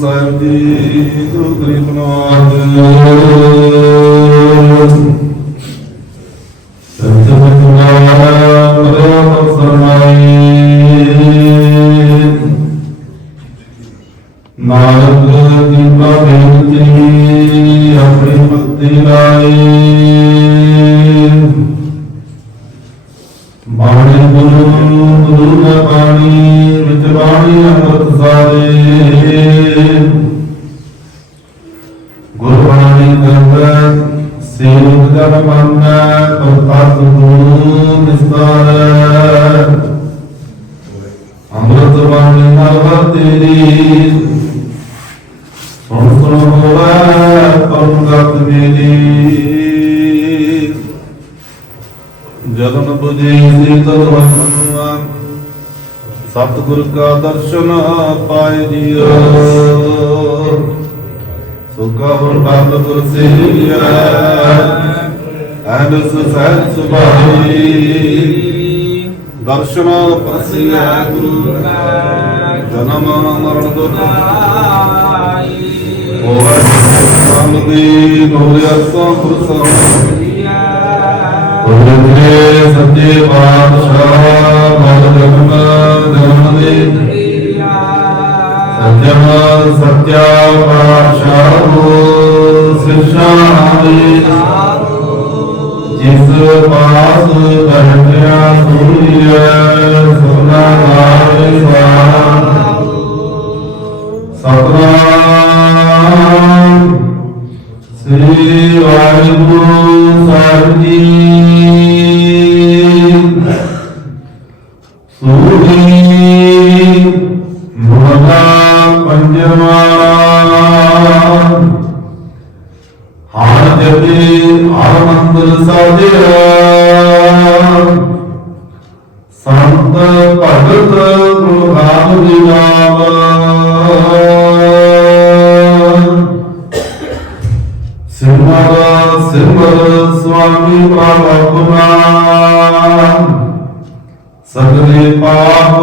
ਸਾਹਿਬ ਜੀ ਗੁਰੂ ਗਰੀਬ ਨਾਨਕ ਦੀਪਾ ਬੇਨਤੀ ਆਪਣੀ ਭਗਤੀ ਲਾਏ ਬਾਣੀ ਗੁਰੂ ਗੁਰੂ ਦਾ ਬਾਣੀ ਵਿੱਚ ਬਾਣੀ ਅੰਮ੍ਰਿਤ ਸੇਵ ਜਨ ਮੰਨੈ ਪਰਪਤ ਗੁਰੂ ਨਿਸਤਾਰ ਅੰਮ੍ਰਿਤ ਬਾਣੀ ਨਾਲ ਤੇਰੀ ਸੁਣ ਸੁਣ ਹੋਵੇ ਪਰਮ ਗਤ ਸਤਿਗੁਰ ਕਾ ਦਰਸ਼ਨ ਪਾਏ ਜੀਓ ਸੁਖਾ ਵਰ ਬਾਲ ਗੁਰ ਸੇਵੀਐ ਐਨਸ ਸਹਿਜ ਸੁਭਾਈ ਦਰਸ਼ਨ ਪ੍ਰਸਿਆ ਗੁਰੂ ਜਨਮ ਮਰਨ ਦੁਖ ਹੋਵੇ ਸੰਗਦੀ ਹੋਵੇ ਅਸਾਂ ਪੁਰਸਾਂ ਗੁਰੇ ਸੱਚੇ ਪਾਤਸ਼ਾਹ ਮਨ ਜਨਮ ਜਨਮ ਦੇ। ਸੱਜਣ ਸੱਚਾ ਪਾਤਸ਼ਾਹ। ਸਤਨਾਮ। ਸ੍ਰੀ ਵਾਹਿਗੁਰੂ ਸਾਹਿਬ ਜੀ। ਸੂਰੀ ਮੁਹਲਾ ਪੰਜਵਾ। ਹਾਰ ਜਪੇ ਹਰ ਮੰਦਰ ਸਾਜਿਆ। ਸੰਤ ਭਗਤ ਗੁਰਗਾਮ ਦੀ ਨਾਮ। ਸੁਆਮੀ ਪ੍ਰਭੁਨਾ ਸਗਲੇ ਪਾਪ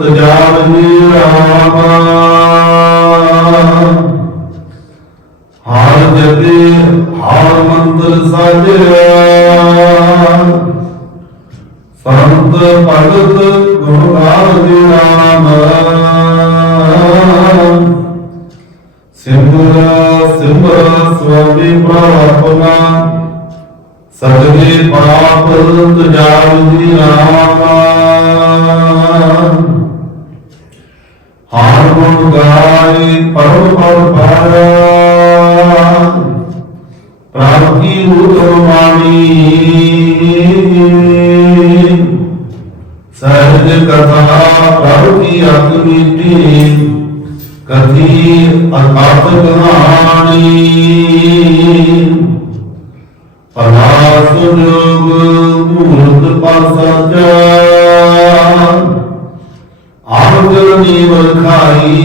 ਤਜਾਵੀ ਰਾਮ ਹਰ ਜਪੇ ਹਰ ਮੰਦਰ ਸਾਜਿਆ ਸੰਤ ਭਗਤ ਗੁਰਗਾਮ ਦੀ ਨਾਮ ਸਗਲੇ ਪਾਪ ਤਜਾਵ ਦੀ ਰਾਮ ਹਾਰ ਗੁਣ ਗਾਏ ਪਰਮ ਪਦ ਪਾਇਆ। ਪ੍ਰਭ ਕੀ ਉਤਮਾਨੀ ਸਹਿਜ ਕਥਾ ਪ੍ਰਭ ਕੀ ਅਗਨੀਤੀ ਕਥੀ ਅਕਾਤ ਕਹਾਣੀ ਪਰਾਸ ਜੋਗ ਮੂਰਤ ਪਰਸਜਾ ਆਗਰ ਨੀਵ ਖਾਈ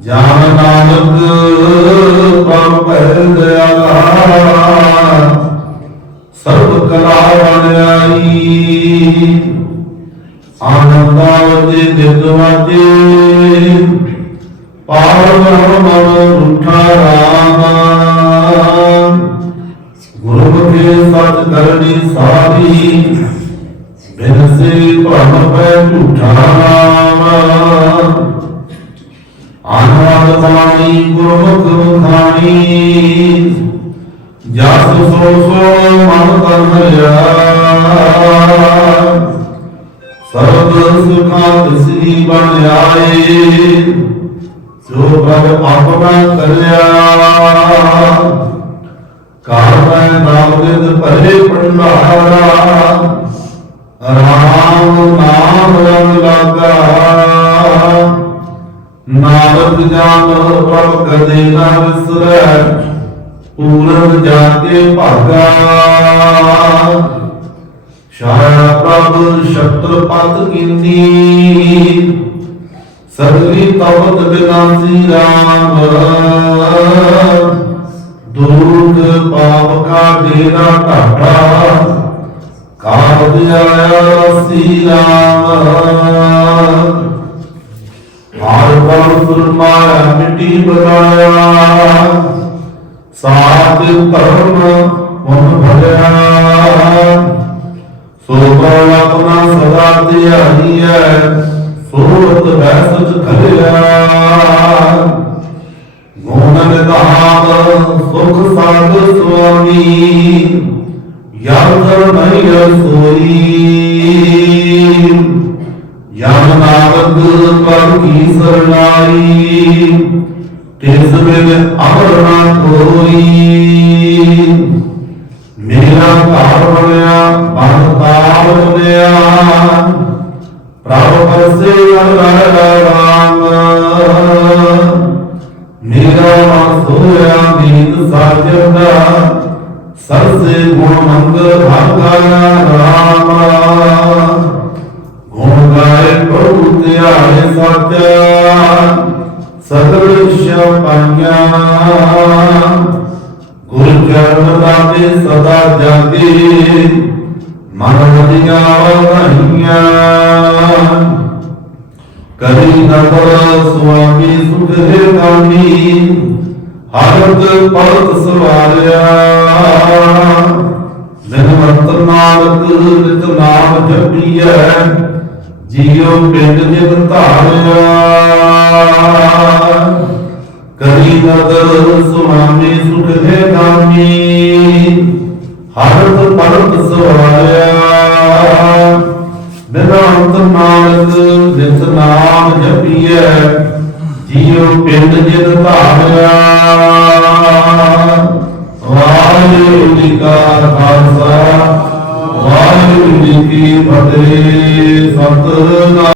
ਜਾਨ ਨਾਨਕ ਪ੍ਰਭ ਦਇਆਲਾ ਸਰਬ ਕਲਾ ਵਡਿਆਈ ਆਨੰਦਾਵਤੇ ਨਿਤ ਵਾਜੇ, ਪਾਵਨ ਮਨ ਰੁਠਾ ਰਾਮ। ਗੁਰਮੁਖੇ ਸਤ ਕਰਨੀ ਸਾਰੀ ਬਿਨਸੇ ਭਰਮ ਪੈ ਝੂਠਾ ਨਾਮ। ਆਨੰਦ ਬਾਣੀ ਗੁਰਮੁਖ ਮੁਖਾਣੀ ਜਸ ਸੋ ਸੋ ਮਨ ਤਨ ਹਰਿਆ। ਸਰਬ ਸੁਖਾਂ ਤਿਸੀ ਬਣ ਆਏ। ਜੋ ਪ੍ਰਭ ਆਪਣਾ ਕਰਿਆ ਕਾਰਮੈ ਨਾਮ ਭਰੇ ਭੰਡਾਰਾ। ਰਾਮ ਨਾਮ ਰੰਗ ਲਾਗਾ। ਨਾਨਕ ਜਾਨ ਪ੍ਰਭ ਕਦੇ ਨਾ ਵਿਸਰੈ, ਪੂਰਨ ਜਾਤੇ ਭਾਗਾ। ਸ਼ਾਹ ਪ੍ਰਭ ਸ਼ਤਰ ਕੀਨੀ। ਸਗਲੀ ਤਵਤ ਬਿਨਾਸੀ ਰਾਮ ਦੁਖ ਪਾਪ ਕਾ ਡੇਰਾ ਢਾਟਾ ਕਾਲ ਆਇਆ ਸੀ ਰਾਮ। ਹਾਰ ਬਲ ਸੁਰਮਾਇਆ ਮਿੱਟੀ ਬਗਾਇਆ ਸਾਚ ਧਰਮ ਮਨ ਭਰਿਆ। ਸੋ ਕੋ ਆਪਣਾ ਸਦਾ ਧਿਆਈਐ ਸੋਤ ਬੈਸਤ ਖਲਿਆ ਗੁਣ ਨਿਧਾਨ ਸੁਖ ਸਾਧ ਸੁਆਮੀ ਯਾਦਰ ਨਹੀਂ ਸੋਈ ਯਮ ਨਾਨਕ ਪਰ ਕੀ ਸਰਨਾਈ, ਤਿਸ ਬਿਨ ਅਮਰ ਨਾ ਕੋਈ ਮੇਰਾ ਘਰ ਬਣਿਆ ਬਨ ਤਾਲ ਬਣਿਆ। ਪ੍ਰਭ ਪਰਸੇ ਅਲਰ ਰਾਮ ਮੇਰਾ ਮਨ ਸੋਇਆ ਨੀਂਦ ਸਾਜਦਾ ਸਰਸੇ ਗੁਣ ਮੰਗਲ ਭਾਗਾਇਆ ਰਾਮ ਗੁਣ ਗਾਏ ਪ੍ਰਭੂ ਧਿਆਏ ਸਤਿਆ ਸਤਿ ਵਿਸ਼ਵ ਪਾਈਆਂ ਗੁਰ ਚਰਨ ਦਾਤੇ ਸਦਾ ਜਾਗੇ। ਮਨ ਵਧੀਆਂ ਕਰੀ ਨਦਰ ਸੁਆਮੀ ਸੁਖ ਕਾਮੀ ਹਰਤ ਪਰਤ ਸਵਾਰਿਆ। ਜਨਮਤ ਨਾਨਕ ਨਿਤ ਨਾਮ ਜਪੀਐ, ਜੀਉ ਪਿੰਡ ਜਿਤ ਧਾਰਿਆ। ਕਰੀ ਨਦਰ ਸੁਆਮੀ ਸੁਖ ਹੈ ਕਾਮੀ ਹਰਤ ਪਰਤ ਸਵਾਰਿਆ ਬਿਨਾੰਤ ਨਾਨਕ ਜਿਤ ਨਾਮ ਜਪੀਐ, ਜੀਉ ਪਿੰਡ ਜਿਤ ਧਾਰਿਆ। ਵਾਹਿਗੁਰੂ ਜੀ ਕਾ ਖਾਲਸਾ, ਵਾਹਿਗੁਰੂ ਜੀ ਕੀ ਫਤਿਹ। ਸਤਿ